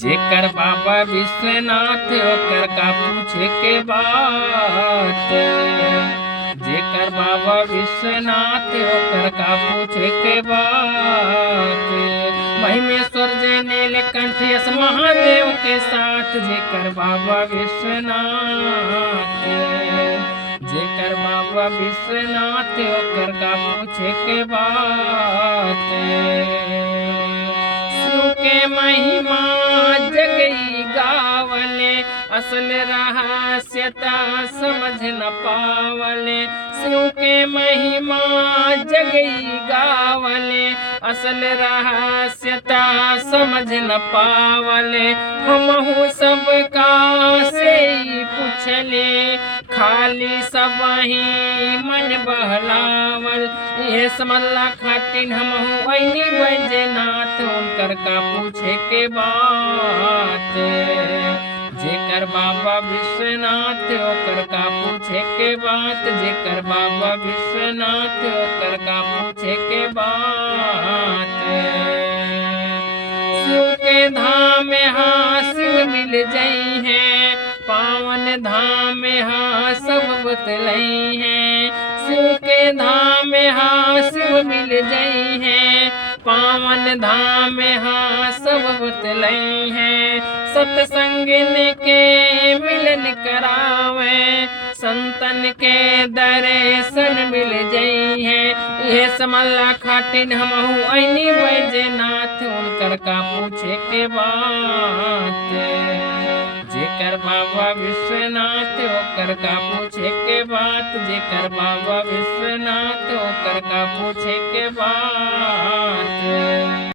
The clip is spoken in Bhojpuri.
जेकर बाबा विश्वनाथ ओकर का पूछे के बात। जेकर बाबा विश्वनाथ ओकर का पूछे के बात। महिमेश्वर जय नीलकंठ यस महादेव के साथ। जेकर बाबा विश्वनाथ। जेकर बाबा विश्वनाथ ओकर का पूछे के बात। शिव के महिमा जगई गावले असल रहस्यता समझ न पावले। शिव के महिमा जगई गावले असल रहस्यता समझ न पावले। हमहु सबका से पूछले खाली सबही मन बहलावल। ये समल्ला खाटिन हमहु ऐनी बैजनाथ उनकर का पूछे के बात। जेकर बाबा विश्वनाथ ओकर का पूछे के बात। जेकर बाबा विश्वनाथ ओकर का पूछे के बात। शिव के धाम हाँ शिव मिल जई है पावन धाम हाँ सब बतलई है। शिव के धाम हाँ शिव मिल जई है पावन धाम हाँ सब बतलई है। सत्संगन के मिलन करावे संतन के दर्शन मिल जई है। यह समल्ला खाटिन हमहु ऐनी बैजनाथ उनकर का पूछे के बात। जेकर बाबा विश्वनाथ ओकर का पूछे के बात। जेकर बाबा विश्वनाथ ओकर का पूछे के बात।